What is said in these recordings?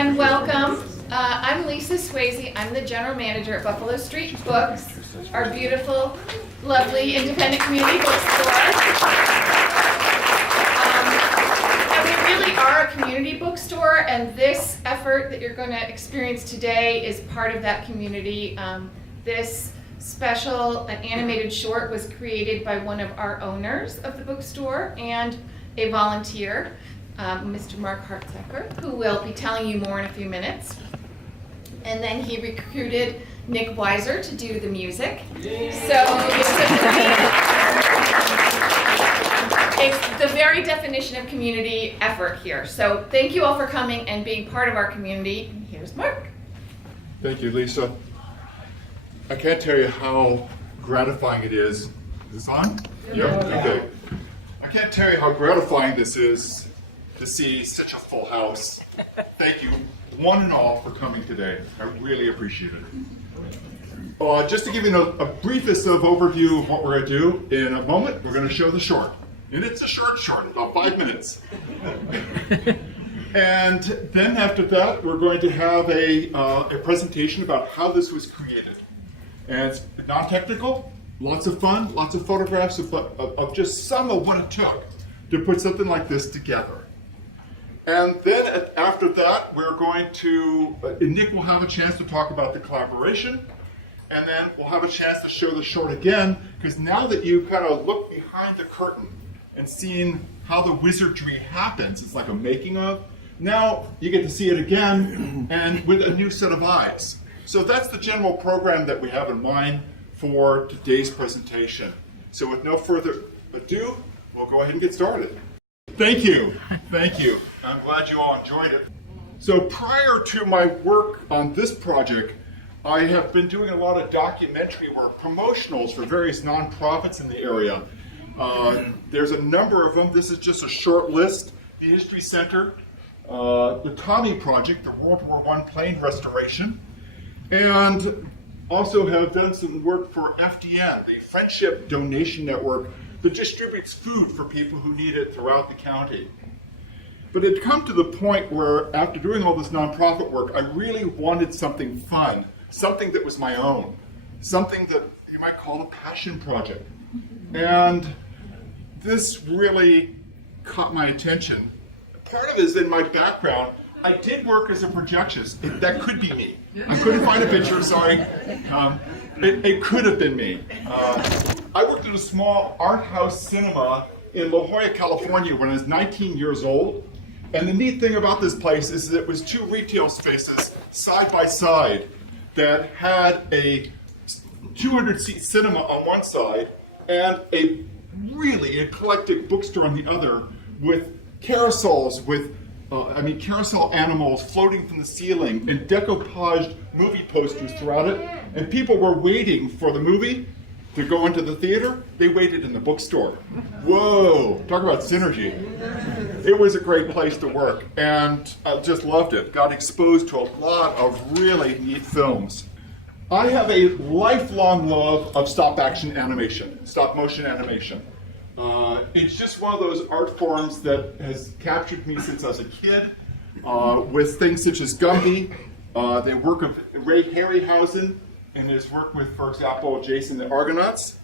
everyone, welcome. I'm Lisa Swayze. I'm the general manager at Buffalo Street Books, our beautiful, lovely, independent community bookstore. And we really are a community bookstore, and this effort that you're going to experience today is part of that community. This special, an animated short, was created by one of our owners of the bookstore and a volunteer, Mr. Mark Hartsuyker, who will be telling you more in a few minutes. And then he recruited Nick Weiser to do the music. So it's the very definition of community effort here. So thank you all for coming and being part of our community. And here's Mark. Thank you, Lisa. I can't tell you how gratifying it is. Is this on? Yep. Okay. I can't tell you how gratifying this is to see such a full house. Thank you, one and all, for coming today. I really appreciate it. Just to give you a briefest of overview of what we're going to do, in a moment we're going to show the short. And it's a short, about 5 minutes. And then after that, we're going to have a presentation about how this was created. And it's non-technical, lots of fun, lots of photographs of just some of what it took to put something like this together. And then after that, we're going to, Nick will have a chance to talk about the collaboration, and then we'll have a chance to show the short again, because now that you kind of look behind the curtain and seen how the wizardry happens, it's like a making of, now you get to see it again and with a new set of eyes. So that's the general program that we have in mind for today's presentation. So with no further ado, we'll go ahead and get started. Thank you. Thank you. I'm glad you all enjoyed it. So prior to my work on this project, I have been doing a lot of documentary work, promotionals for various nonprofits in the area. There's a number of them. This is just a short list. The History Center, the Tommy Project, the World War I plane restoration, and also have done some work for FDN, the Friendship Donation Network, that distributes food for people who need it throughout the county. But it had come to the point where, after doing all this nonprofit work, I really wanted something fun, something that was my own, something that you might call a passion project. And this really caught my attention. Part of it is in my background. I did work as a projectionist. That could be me. I couldn't find a picture, sorry. It could have been me. I worked at a small art house cinema in La Jolla, California when I was 19 years old. And the neat thing about this place is that it was two retail spaces side by side that had a 200-seat cinema on one side and a really eclectic bookstore on the other with carousels with carousel animals floating from the ceiling and decoupaged movie posters throughout it. And people were waiting for the movie to go into the theater. They waited in the bookstore. Whoa, talk about synergy. It was a great place to work, and I just loved it. Got exposed to a lot of really neat films. I have a lifelong love of stop motion animation. It's just one of those art forms that has captured me since I was a kid, with things such as Gumby, the work of Ray Harryhausen, and his work with, for example, Jason the Argonauts.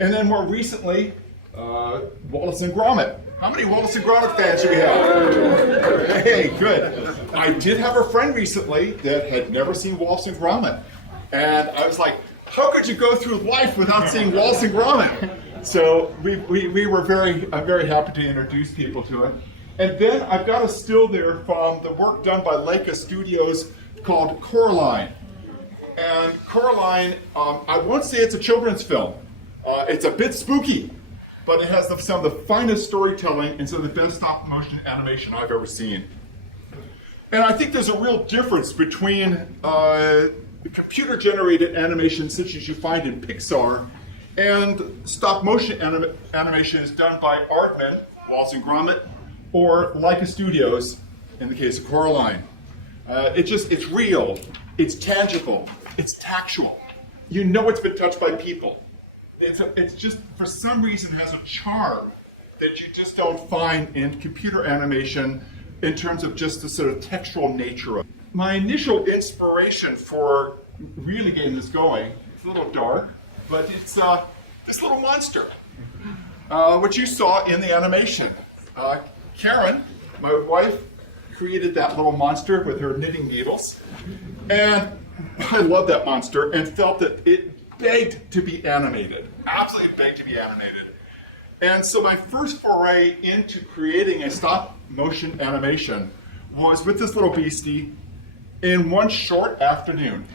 And then more recently, Wallace and Gromit. How many Wallace and Gromit fans do we have? Hey, good. I did have a friend recently that had never seen Wallace and Gromit. And I was like, how could you go through life without seeing Wallace and Gromit? So we were I'm very happy to introduce people to it. And then I've got a still there from the work done by Leica Studios called Coraline. And Coraline, I won't say it's a children's film. It's a bit spooky, but it has some of the finest storytelling and some of the best stop motion animation I've ever seen. And I think there's a real difference between computer-generated animation such as you find in Pixar and stop motion animation is done by Aardman, Wallace and Gromit, or Leica Studios in the case of Coraline. It's real, it's tangible, it's tactual. You know it's been touched by people. It's just, for some reason, has a charm that you just don't find in computer animation in terms of just the sort of textural nature of it. My initial inspiration for really getting this going, it's a little dark, but it's this little monster, which you saw in the animation. Karen, my wife, created that little monster with her knitting needles, and I love that monster and felt that it begged to be animated, absolutely begged to be animated. And so my first foray into creating a stop motion animation was with this little beastie in one short afternoon.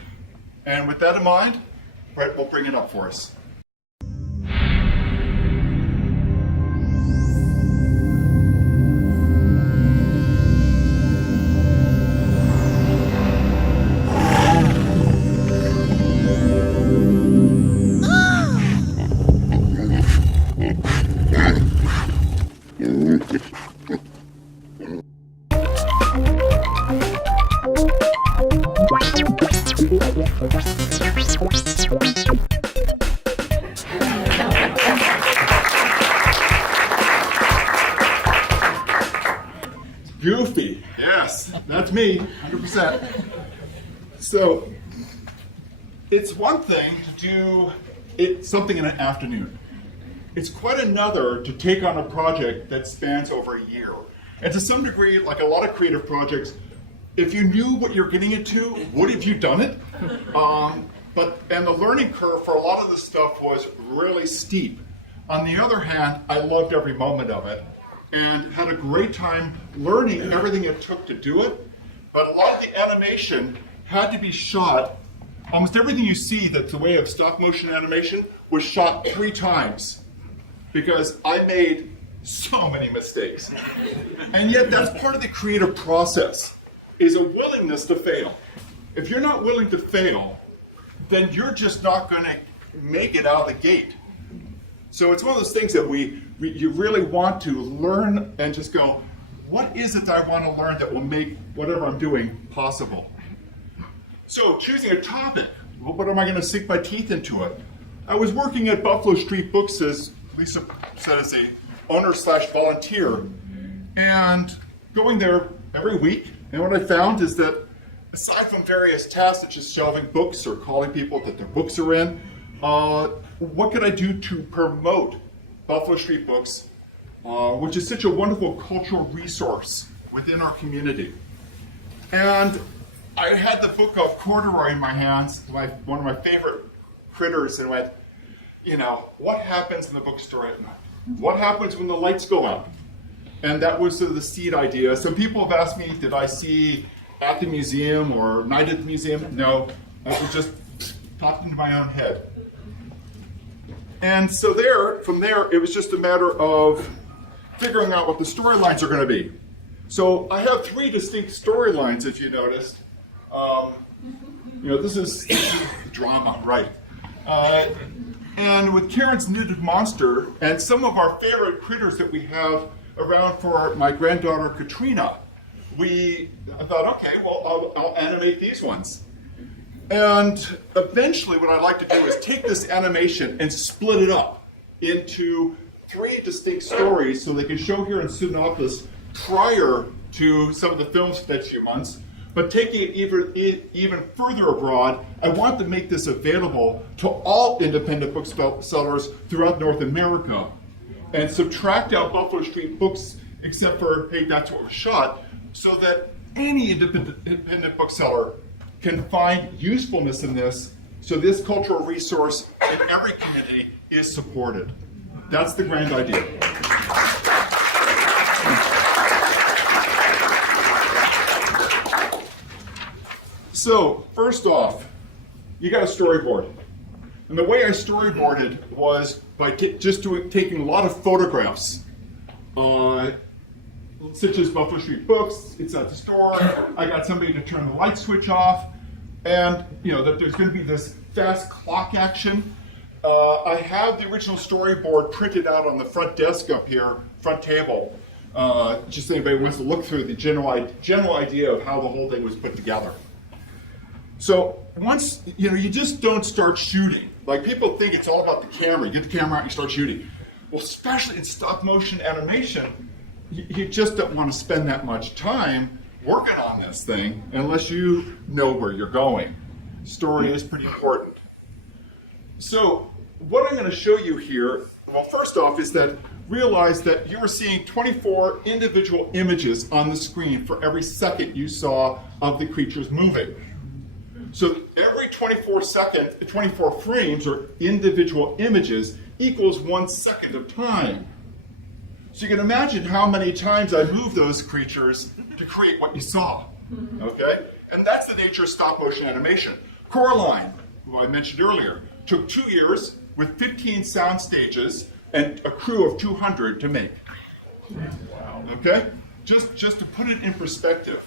And with that in mind, Brett will bring it up for us. Goofy, yes, that's me, 100%. So, it's one thing to do something in an afternoon. It's quite another to take on a project that spans over a year. And to some degree, like a lot of creative projects, if you knew what you're getting into, would have you done it? And the learning curve for a lot of this stuff was really steep. On the other hand, I loved every moment of it and had a great time learning everything it took to do it. But a lot of the animation had to be shot. Almost everything you see that's the way of stop motion animation was shot 3 times because I made so many mistakes. And yet that's part of the creative process, is a willingness to fail. If you're not willing to fail, then you're just not going to make it out of the gate. So it's one of those things that you really want to learn and just go, what is it that I want to learn that will make whatever I'm doing possible? So choosing a topic, what am I going to sink my teeth into it? I was working at Buffalo Street Books, as Lisa said, as a owner/volunteer, and going there every week. And what I found is that aside from various tasks such as shelving books or calling people that their books are in, what could I do to promote Buffalo Street Books, which is such a wonderful cultural resource within our community? And I had the book of Corduroy in my hands, one of my favorite critters, and went, what happens in the bookstore at night? What happens when the lights go out? And that was sort of the seed idea. Some people have asked me, did I see at the museum or night at the museum? No, it was just popped into my own head. And so from there, it was just a matter of figuring out what the storylines are going to be. So I have 3 distinct storylines, if you noticed. This is drama, right? And with Karen's knitted monster and some of our favorite critters that we have around for my granddaughter Katrina, I thought, okay, well, I'll animate these ones. And eventually what I'd like to do is take this animation and split it up into 3 distinct stories so they can show here in Cinemapolis prior to some of the films for the next few months. But taking it even further abroad, I want to make this available to all independent booksellers throughout North America and subtract out Buffalo Street Books, except for, hey, that's what was shot, so that any independent bookseller can find usefulness in this, so this cultural resource in every community is supported. That's the grand idea. So, first off, you got a storyboard. And the way I storyboarded was by taking a lot of photographs, such as Buffalo Street Books, it's at the store, I got somebody to turn the light switch off, and that there's going to be this fast clock action. I have the original storyboard printed out on the front desk up here, front table, just so anybody wants to look through the general idea of how the whole thing was put together. So once, you just don't start shooting. Like, people think it's all about the camera. You get the camera out and you start shooting. Well, especially in stop motion animation, you just don't want to spend that much time working on this thing unless you know where you're going. Story is pretty important. So what I'm going to show you here, well, first off, is that realize that you are seeing 24 individual images on the screen for every second you saw of the creatures moving. So every 24 frames or individual images equals 1 second of time. So you can imagine how many times I moved those creatures to create what you saw, okay? And that's the nature of stop motion animation. Coraline, who I mentioned earlier, took 2 years with 15 sound stages and a crew of 200 to make. Wow. Okay? Just to put it in perspective.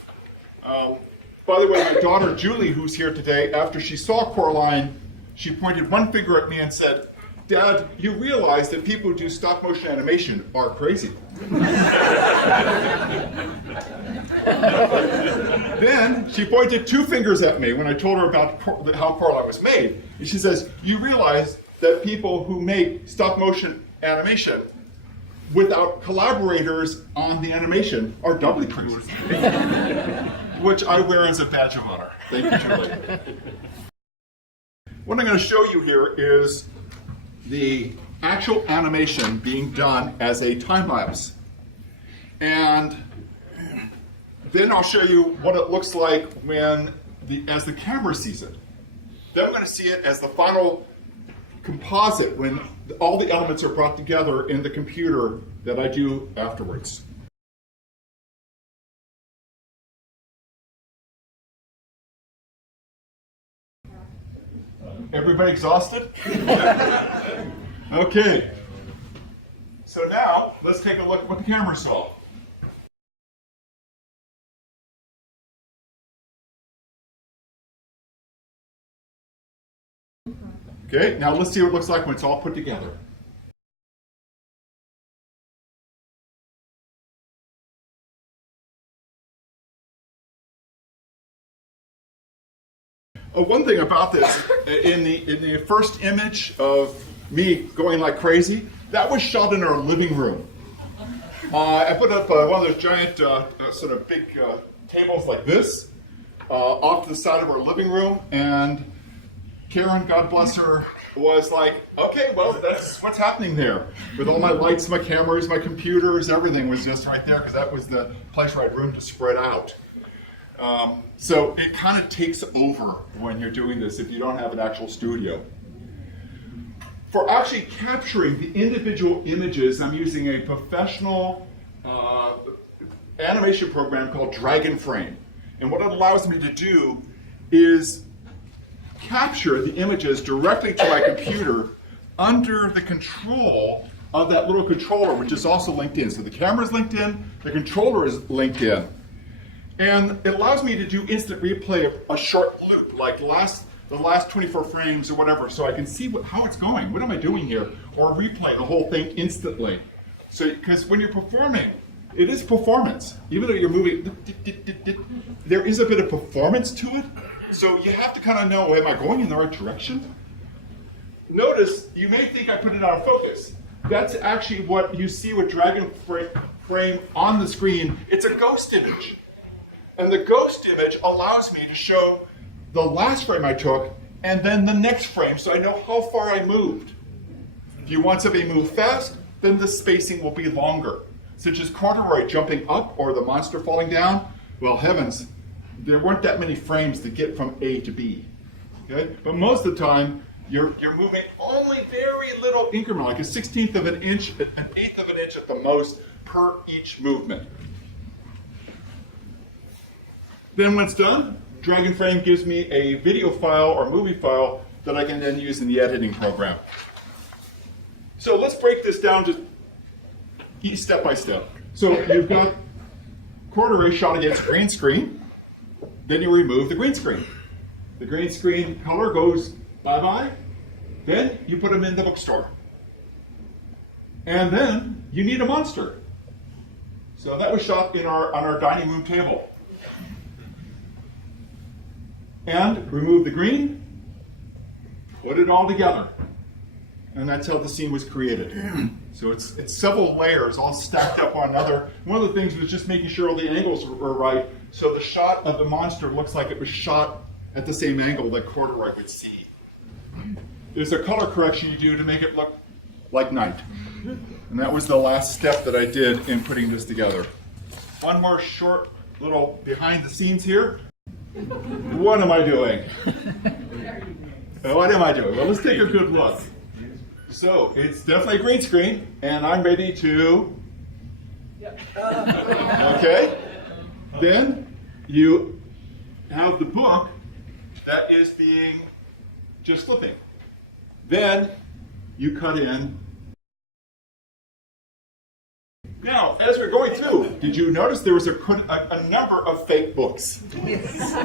By the way, my daughter Julie, who's here today, after she saw Coraline, she pointed one finger at me and said, "Dad, you realize that people who do stop motion animation are crazy." Then she pointed 2 fingers at me when I told her about how Coraline was made. And she says, "You realize that people who make stop motion animation without collaborators on the animation are doubly crazy." Which I wear as a badge of honor. Thank you, Julie. What I'm going to show you here is the actual animation being done as a time lapse. And then I'll show you what it looks like as the camera sees it. Then I'm going to see it as the final composite when all the elements are brought together in the computer that I do afterwards. Everybody exhausted? Okay. So now, let's take a look at what the camera saw. Okay, now let's see what it looks like when it's all put together. One thing about this, in the first image of me going like crazy, that was shot in our living room. I put up one of those giant sort of big tables like this off to the side of our living room, and Karen, God bless her, was like, "Okay, well, that's what's happening there." With all my lights, my cameras, my computers, everything was just right there because that was the place where I had room to spread out. So it kind of takes over when you're doing this if you don't have an actual studio. For actually capturing the individual images, I'm using a professional animation program called Dragon Frame. And what it allows me to do is capture the images directly to my computer under the control of that little controller, which is also linked in. So the camera's linked in, the controller is linked in. And it allows me to do instant replay of a short loop, like the last 24 frames or whatever, so I can see how it's going. What am I doing here? Or replay the whole thing instantly. So, because when you're performing, it is performance. Even though you're moving, there is a bit of performance to it. So you have to kind of know, am I going in the right direction? Notice, you may think I put it out of focus. That's actually what you see with Dragon Frame on the screen. It's a ghost image. And the ghost image allows me to show the last frame I took and then the next frame, so I know how far I moved. If you want somebody to move fast, then the spacing will be longer. Such as corduroy jumping up or the monster falling down. Well, heavens, there weren't that many frames to get from A to B. Okay? But most of the time, you're moving only very little increment, like a 1/16 of an inch, an 1/8 of an inch at the most per each movement. Then when it's done, Dragon Frame gives me a video file or movie file that I can then use in the editing program. So let's break this down just step by step. So you've got corduroy shot against green screen, then you remove the green screen. The green screen color goes bye-bye, then you put them in the bookstore. And then you need a monster. So that was shot on our dining room table. And remove the green, put it all together. And that's how the scene was created. So it's several layers all stacked up on another. One of the things was just making sure all the angles were right, so the shot of the monster looks like it was shot at the same angle that corduroy would see. There's a color correction you do to make it look like night. And that was the last step that I did in putting this together. One more short little behind the scenes here. What am I doing? What am I doing? Well, let's take a good look. So, it's definitely a green screen, and I'm ready to... Okay? Then, you have the book that is being just flipping. Then, you cut in. Now, as we're going through, did you notice there was a number of fake books? Yes.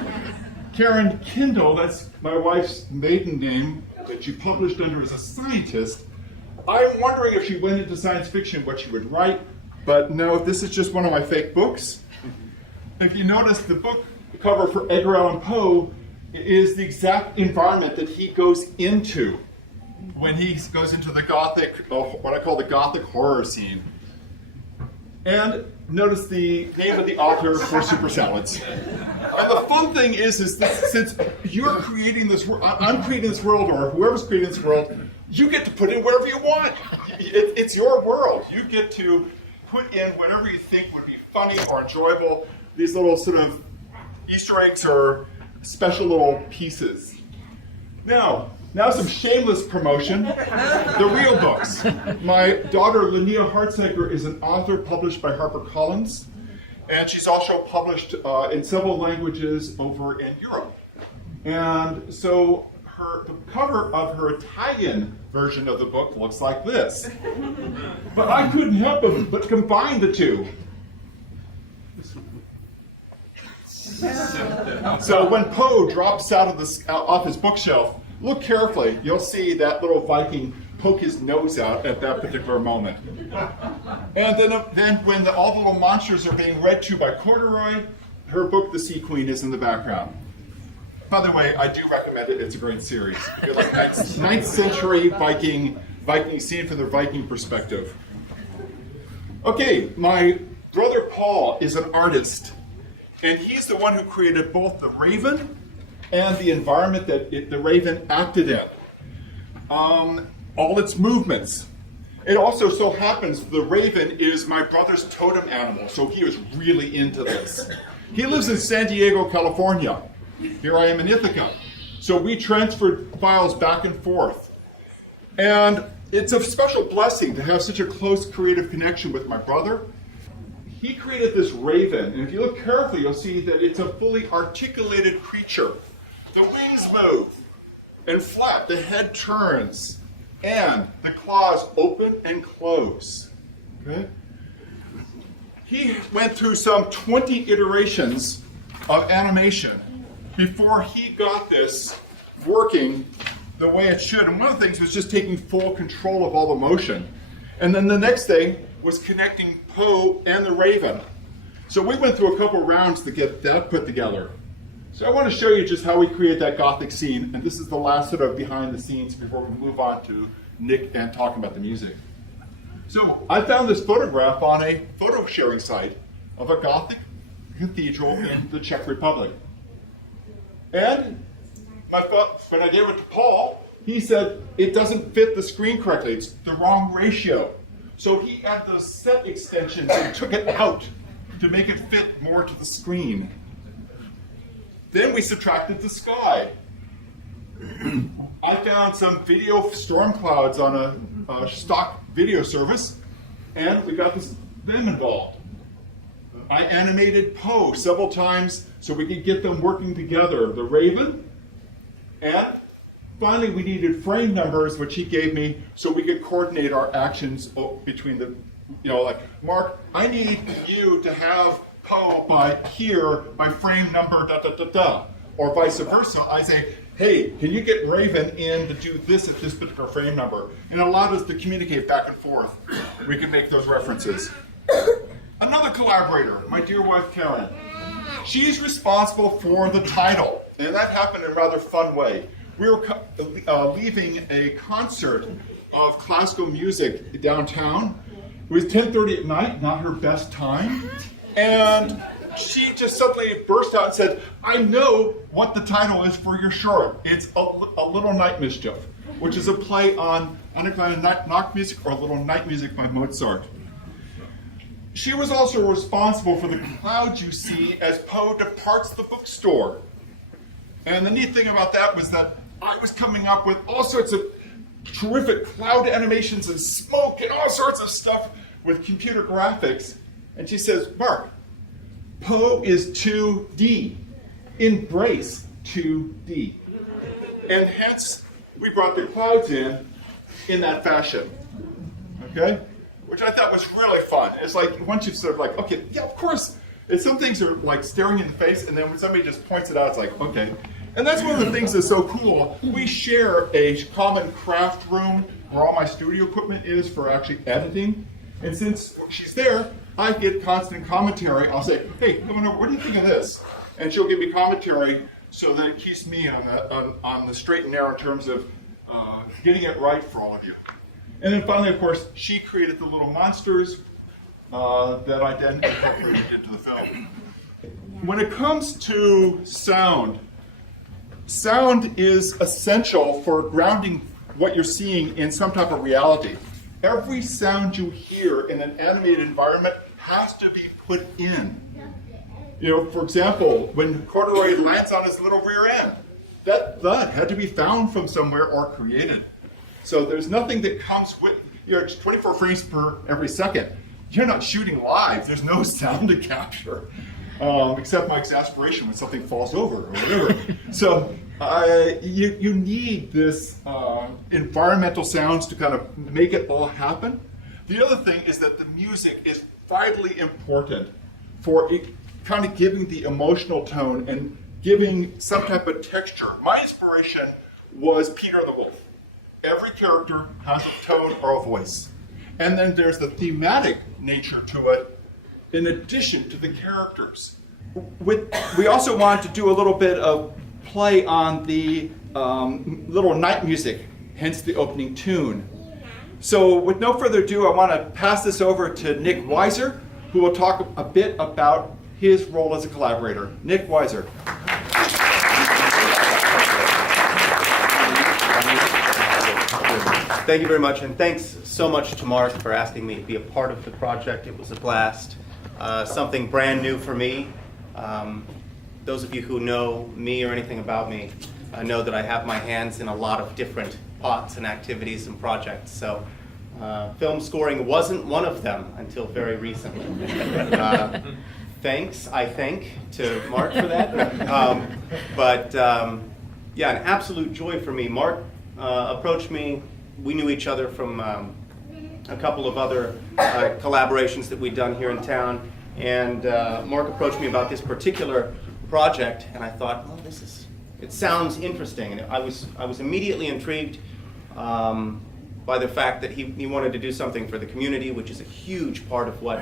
Karen Kindle, that's my wife's maiden name, that she published under as a scientist. I'm wondering if she went into science fiction, what she would write, but no, this is just one of my fake books. If you notice, the book cover for Edgar Allan Poe is the exact environment that he goes into when he goes into the Gothic, what I call the Gothic horror scene. And notice the name of the author for Super Salads. And the fun thing is that since you're creating this world, I'm creating this world, or whoever's creating this world, you get to put in whatever you want. It's your world. You get to put in whatever you think would be funny or enjoyable. These little sort of Easter eggs or special little pieces. Now some shameless promotion. The real books. My daughter, Mark Hartsuyker, is an author published by HarperCollins, and she's also published in several languages over in Europe. And so the cover of her Italian version of the book looks like this. But I couldn't help but combine the two. So when Poe drops out of off his bookshelf, look carefully. You'll see that little Viking poke his nose out at that particular moment. And then when all the little monsters are being read to by Corduroy, her book, The Sea Queen, is in the background. By the way, I do recommend it. It's a great series. If you like 9th century Viking scene from the Viking perspective. Okay, my brother Paul is an artist, and he's the one who created both the Raven and the environment that the Raven acted in. All its movements. It also so happens the Raven is my brother's totem animal, so he was really into this. He lives in San Diego, California. Here I am in Ithaca. So we transferred files back and forth. And it's a special blessing to have such a close creative connection with my brother. He created this raven, and if you look carefully, you'll see that it's a fully articulated creature. The wings move and flap, the head turns, and the claws open and close. Okay? He went through some 20 iterations of animation before he got this working the way it should. And one of the things was just taking full control of all the motion. And then the next thing was connecting Poe and the Raven. So we went through a couple rounds to get that put together. So I want to show you just how we create that Gothic scene. And this is the last sort of behind the scenes before we move on to Nick and talking about the music. So I found this photograph on a photo sharing site of a Gothic cathedral in the Czech Republic. And when I gave it to Paul, he said it doesn't fit the screen correctly. It's the wrong ratio. So he had those set extensions and took it out to make it fit more to the screen. Then we subtracted the sky. I found some video storm clouds on a stock video service, and we got them involved. I animated Poe several times so we could get them working together, the Raven, and finally we needed frame numbers, which he gave me, so we could coordinate our actions between the, like, Mark, I need you to have Poe by here, by frame number, or vice versa. I say, hey, can you get Raven in to do this at this particular frame number? And it allowed us to communicate back and forth. We can make those references. Another collaborator, my dear wife, Karen. She's responsible for the title, and that happened in a rather fun way. We were leaving a concert of classical music downtown. It was 10:30 at night, not her best time. And she just suddenly burst out and said, I know what the title is for your short. It's a Little Night Mischief, which is a play on Eine kleine Nachtmusik, or Little Night Music by Mozart. She was also responsible for the clouds you see as Poe departs the bookstore. And the neat thing about that was that I was coming up with all sorts of terrific cloud animations and smoke and all sorts of stuff with computer graphics. And she says, Mark, Poe is 2D. Embrace 2D. And hence, we brought the clouds in that fashion. Okay? Which I thought was really fun. It's like, once you've sort of like, okay, yeah, of course. And some things are like staring in the face, and then when somebody just points it out, it's like, okay. And that's one of the things that's so cool. We share a common craft room where all my studio equipment is for actually editing. And since she's there, I get constant commentary. I'll say, hey, come on over, what do you think of this? And she'll give me commentary so that it keeps me on the straight and narrow in terms of getting it right for all of you. And then finally, of course, she created the little monsters that I then incorporated into the film. When it comes to sound, sound is essential for grounding what you're seeing in some type of reality. Every sound you hear in an animated environment has to be put in. You know, for example, when Corduroy lands on his little rear end, that thud had to be found from somewhere or created. So there's nothing that comes with, it's 24 frames per every second. You're not shooting live. There's no sound to capture, except my exasperation when something falls over or whatever. So you need this environmental sounds to kind of make it all happen. The other thing is that the music is vitally important for it kind of giving the emotional tone and giving some type of texture. My inspiration was Peter the Wolf. Every character has a tone or a voice. And then there's the thematic nature to it in addition to the characters. We also wanted to do a little bit of play on the Little Night Music, hence the opening tune. So with no further ado, I want to pass this over to Nick Weiser, who will talk a bit about his role as a collaborator. Nick Weiser. Thank you very much, and thanks so much to Mark for asking me to be a part of the project. It was a blast. Something brand new for me. Those of you who know me or anything about me know that I have my hands in a lot of different pots and activities and projects. So film scoring wasn't one of them until very recently. Thanks, I think, to Mark for that. Yeah, an absolute joy for me. Mark approached me. We knew each other from a couple of other collaborations that we'd done here in town, and Mark approached me about this particular project, and I thought, well, it sounds interesting, and I was immediately intrigued by the fact that he wanted to do something for the community, which is a huge part of what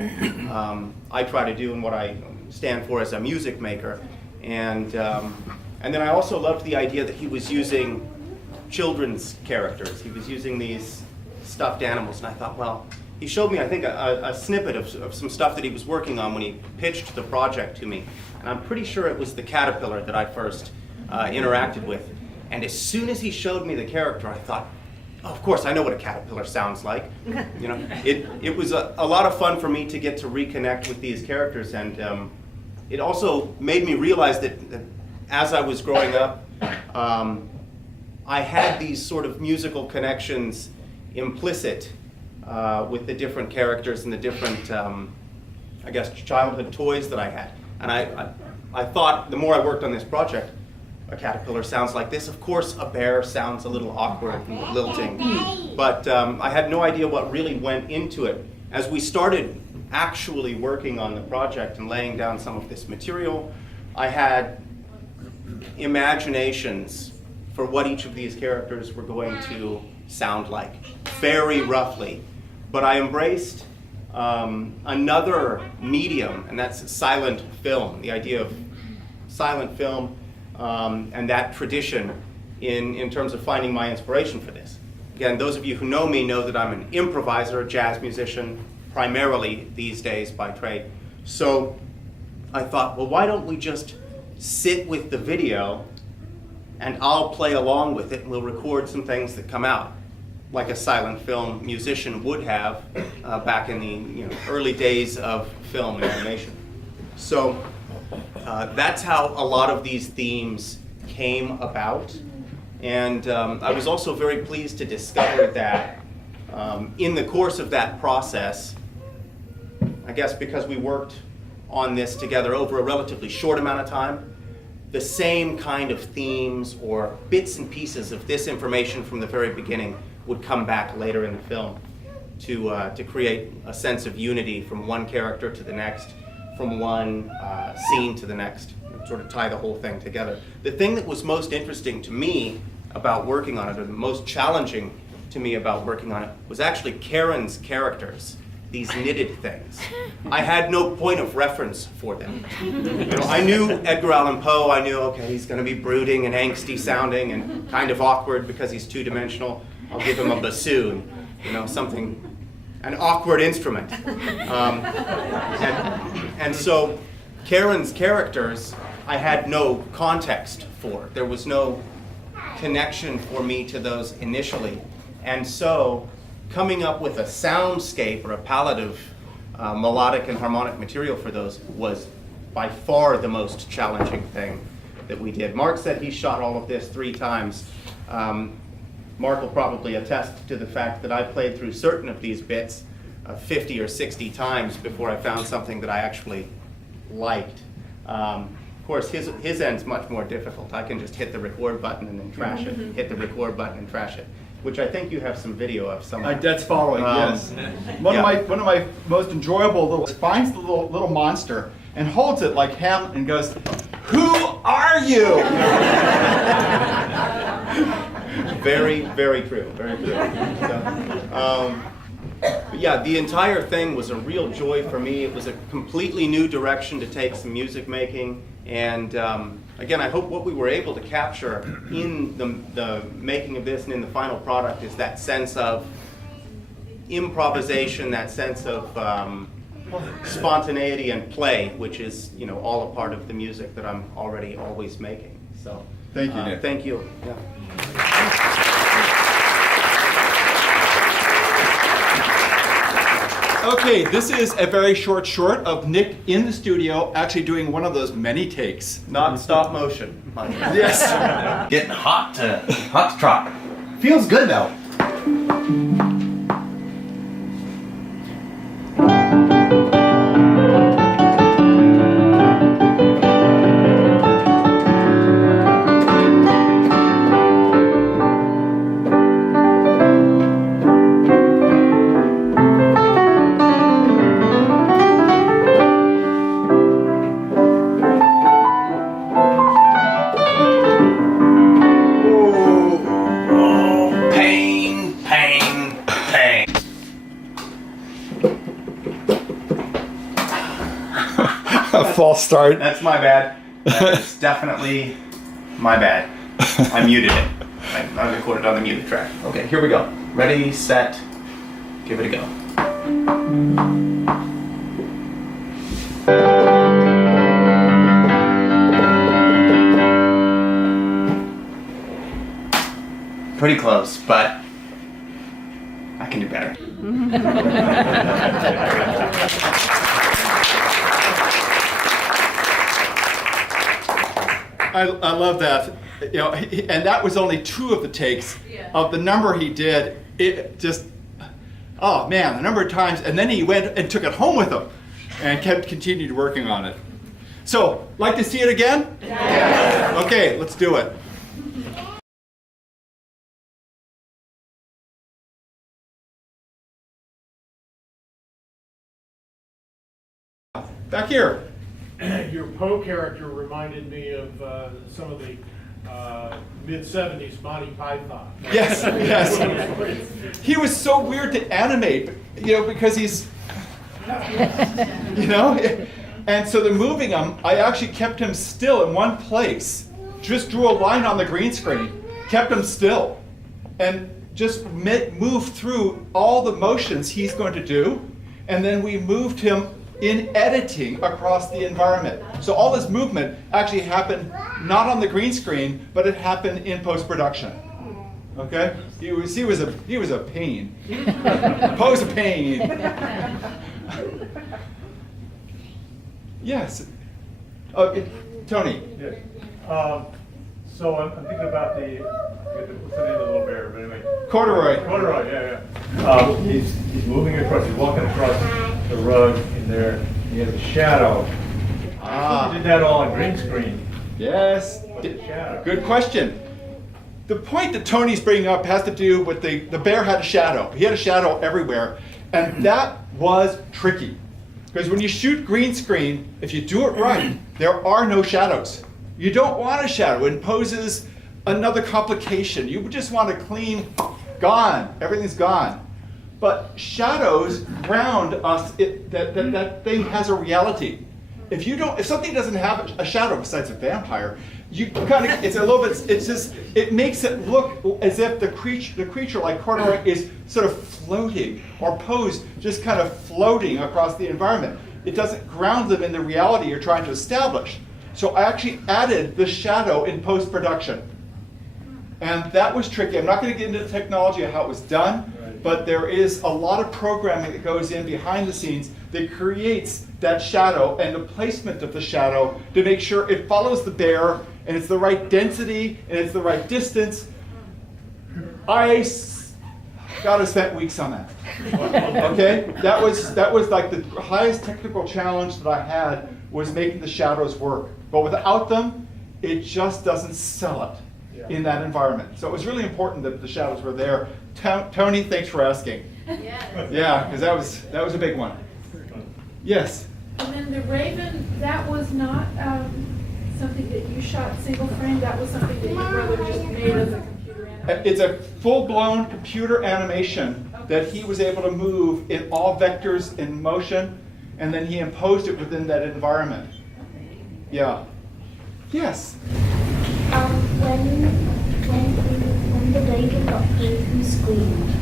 I try to do and what I stand for as a music maker, and then I also loved the idea that he was using children's characters. He was using these stuffed animals, and I thought, well, he showed me, I think, a snippet of some stuff that he was working on when he pitched the project to me, and I'm pretty sure it was the caterpillar that I first interacted with. And as soon as he showed me the character, I thought, oh, of course, I know what a caterpillar sounds like. You know, it was a lot of fun for me to get to reconnect with these characters, and it also made me realize that as I was growing up, I had these sort of musical connections implicit with the different characters and the different, I guess, childhood toys that I had. And I thought the more I worked on this project, a caterpillar sounds like this. Of course, a bear sounds a little awkward and lilting. But I had no idea what really went into it. As we started actually working on the project and laying down some of this material, I had imaginations for what each of these characters were going to sound like, very roughly. But I embraced another medium, and that's silent film, the idea of silent film and that tradition in terms of finding my inspiration for this. Again, those of you who know me know that I'm an improviser, a jazz musician, primarily these days by trade. So I thought, well, why don't we just sit with the video and I'll play along with it and we'll record some things that come out like a silent film musician would have back in the early days of film and animation. So that's how a lot of these themes came about. And I was also very pleased to discover that in the course of that process, I guess because we worked on this together over a relatively short amount of time, the same kind of themes or bits and pieces of this information from the very beginning would come back later in the film to create a sense of unity from one character to the next, from one scene to the next, and sort of tie the whole thing together. The thing that was most interesting to me about working on it, or the most challenging to me about working on it, was actually Karen's characters, these knitted things. I had no point of reference for them. I knew Edgar Allan Poe. I knew, okay, he's going to be brooding and angsty sounding and kind of awkward because he's two-dimensional. I'll give him a bassoon, something, an awkward instrument. And so Karen's characters, I had no context for. There was no connection for me to those initially. And so coming up with a soundscape or a palette of melodic and harmonic material for those was by far the most challenging thing that we did. Mark said he shot all of this 3 times. Mark will probably attest to the fact that I played through certain of these bits 50 or 60 times before I found something that I actually liked. Of course, his end's much more difficult. I can just hit the record button and then trash it, hit the record button and trash it, which I think you have some video of somewhere. That's following, yes. One of my most enjoyable little finds the little monster and holds it like Hamlet and goes, "Who are you?" Very, very true. Very true. So, but yeah, the entire thing was a real joy for me. It was a completely new direction to take some music making. And again, I hope what we were able to capture in the making of this and in the final product is that sense of improvisation, that sense of spontaneity and play, which is all a part of the music that I'm already always making. So thank you, Nick. Thank you. Yeah. Okay, this is a very short of Nick in the studio actually doing one of those many takes. Not stop motion. Yes. Getting hot to trot. Feels good though. False start. That's my bad. That's definitely my bad. I muted it. I recorded on the muted track. Okay, here we go. Ready, set, give it a go. Pretty close, but I can do better. I love that. And that was only 2 of the takes. Of the number he did. It just, oh man, the number of times. And then he went and took it home with him and continued working on it. So, like to see it again? Yes. Okay, let's do it. Back here. Your Poe character reminded me of some of the mid-70s Monty Python. Yes, yes. He was so weird to animate, because he's, and so they're moving him. I actually kept him still in one place. Just drew a line on the green screen, kept him still. And just moved through all the motions he's going to do, and then we moved him in editing across the environment. So all this movement actually happened not on the green screen, but it happened in post-production. Okay? He was a pain. Poe's a pain. Yes. Tony. Yes. So I'm thinking about what's the name of the little bear, but anyway. Corduroy. Corduroy, yeah. He's moving across, he's walking across the rug in there, he has a shadow. He did that all on green screen. Yes. What's the shadow? Good question. The point that Tony's bringing up has to do with the bear had a shadow. He had a shadow everywhere, and that was tricky. Because when you shoot green screen, if you do it right, there are no shadows. You don't want a shadow. It poses another complication. You just want a clean, gone. Everything's gone. But shadows ground us. That thing has a reality. If something doesn't have a shadow besides a vampire, you kind of, it's a little bit, it makes it look as if the creature like Corduroy is sort of floating, or posed just kind of floating across the environment. It doesn't ground them in the reality you're trying to establish. So I actually added the shadow in post-production. And that was tricky. I'm not going to get into the technology of how it was done, but there is a lot of programming that goes in behind the scenes that creates that shadow and the placement of the shadow to make sure it follows the bear and it's the right density and it's the right distance. I gotta spent weeks on that. Okay, that was like the highest technical challenge that I had, was making the shadows work. But without them, it just doesn't sell it in that environment. So it was really important that the shadows were there. Tony, thanks for asking. Yeah, because that was a big one. Yes. And then the Raven, that was not something that you shot single frame. That was something that your brother just made as a computer animation. It's a full-blown computer animation that he was able to move in all vectors in motion, and then he imposed it within that environment. Yeah. Yes. When the Raven Doctor screamed.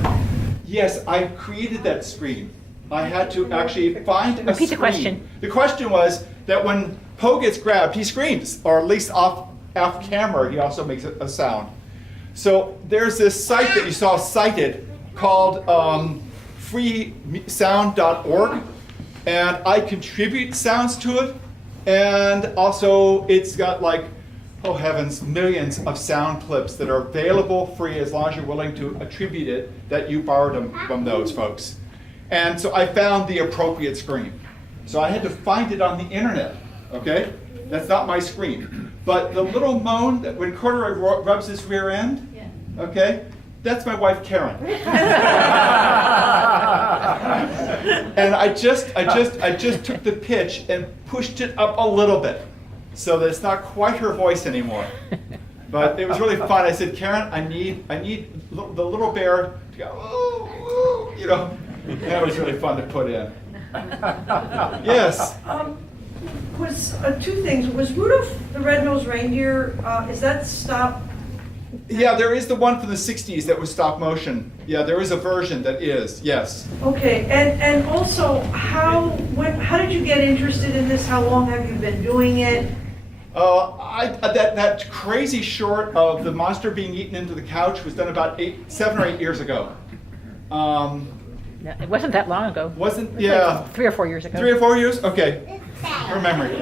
Yes, I created that screen. I had to actually find a Repeat screen. the question. The question was that when Poe gets grabbed, he screams, or at least off camera, he also makes a sound. So there's this site that you saw cited called freesound.org, and I contribute sounds to it, and also it's got like, oh heavens, millions of sound clips that are available free as long as you're willing to attribute it that you borrowed them from those folks. And so I found the appropriate screen. So I had to find it on the internet, okay? That's not my screen. But the little moan that when Corduroy rubs his rear end, okay, that's my wife Karen. And I just took the pitch and pushed it up a little bit so that it's not quite her voice anymore. But it was really fun. I said, Karen, I need the little bear to go, ooh, ooh, you know. That was really fun to put in. Yes. Was two things. Was Rudolph the Red-Nosed Reindeer, is that stop? Yeah, there is the one from the 60s that was stop motion. Yeah, there is a version that is, yes. Okay, and also, how did you get interested in this? How long have you been doing it? That crazy short of the monster being eaten into the couch was done about 7 or 8 years ago. No, it wasn't that long ago. Wasn't, It was yeah. like 3 or 4 years ago. 3 or 4 years? Okay. Her memory.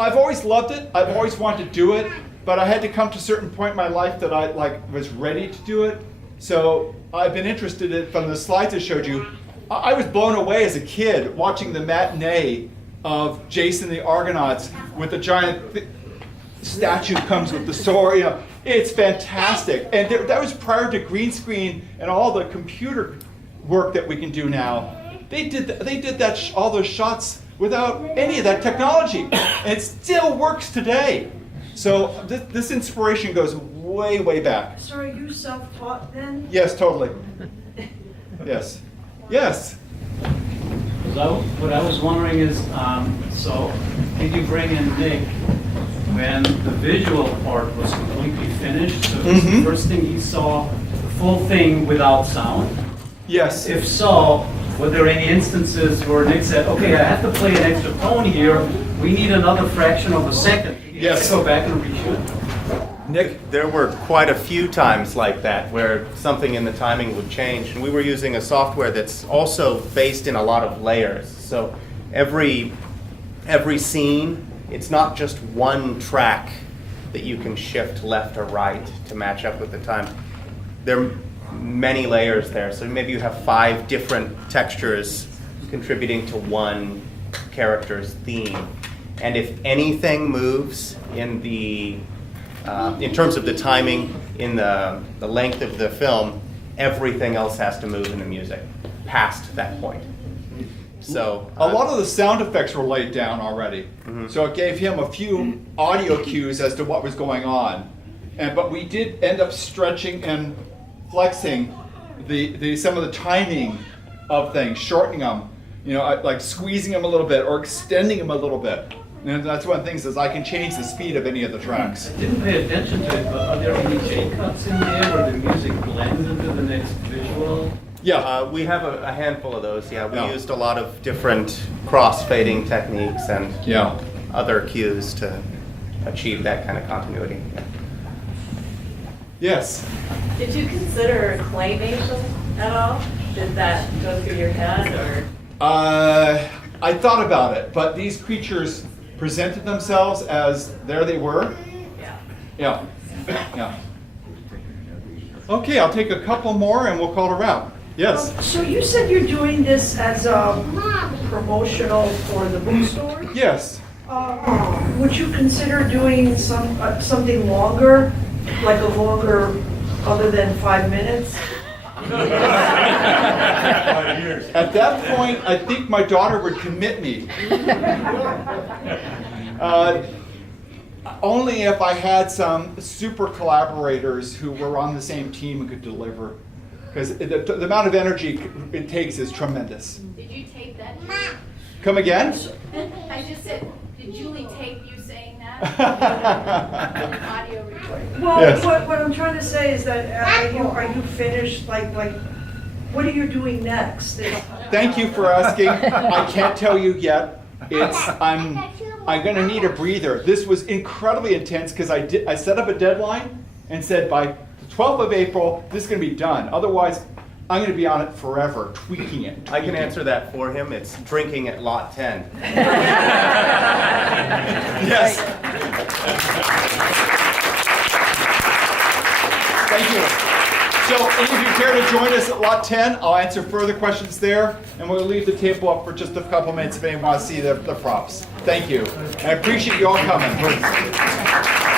I've always loved it. I've always wanted to do it, but I had to come to a certain point in my life that I was ready to do it. So I've been interested in, from the slides I showed you, I was blown away as a kid watching the matinee of Jason the Argonauts with the giant statue comes with the sword. You know, it's fantastic. And that was prior to green screen and all the computer work that we can do now. They did that all those shots without any of that technology, and it still works today. So this inspiration goes way, way back. So are you self-taught then? Yes, totally. Yes. Yes. What I was wondering is, so did you bring in Nick when the visual part was completely finished. So it was the first thing he saw, the full thing without sound. Yes. If so, were there any instances where Nick said, okay, I have to play an extra tone here, we need another fraction of a second. Yes. Go back and reshoot. Nick, there were quite a few times like that where something in the timing would change, and we were using a software that's also based in a lot of layers. So every scene, it's not just one track that you can shift left or right to match up with the time. There are many layers there, so maybe you have 5 different textures contributing to one character's theme. And if anything moves in the in terms of the timing, in the length of the film, everything else has to move in the music past that point. So a lot of the sound effects were laid down already, so it gave him a few audio cues as to what was going on. But we did end up stretching and flexing some of the timing of things, shortening them, like squeezing them a little bit or extending them a little bit. And that's one of the things is I can change the speed of any of the tracks. I didn't pay attention to it, but are there any J cuts in there where the music blends into the next visual? Yeah. We have a handful of those, yeah. We used a lot of different cross-fading techniques and other cues to achieve that kind of continuity. Yeah. Yes. Did you consider claymation at all? Did that go through your head, or? I thought about it, but these creatures presented themselves as there they were. Yeah. Okay, I'll take a couple more and we'll call it a wrap. Yes. So you said you're doing this as a promotional for the bookstore? Yes. Would you consider doing something longer, like a longer, other than 5 minutes? At that point, I think my daughter would commit me. Only if I had some super collaborators who were on the same team and could deliver. Because the amount of energy it takes is tremendous. Did you tape that? Come again? I just said, did Julie tape you saying that? Audio recording. Well, Yes. what I'm trying to say is that are you finished? Like, what are you doing next? Thank you for asking. I can't tell you yet. I'm going to need a breather. This was incredibly intense because I set up a deadline and said by the 12th of April this is going to be done. Otherwise, I'm going to be on it forever, tweaking it. I can answer that for him. It's drinking at lot 10. Yes. Thank you. So, if you care to join us at lot 10, I'll answer further questions there, and we'll leave the table up for just a couple minutes if anyone wants to see the props. Thank you. I appreciate you all coming.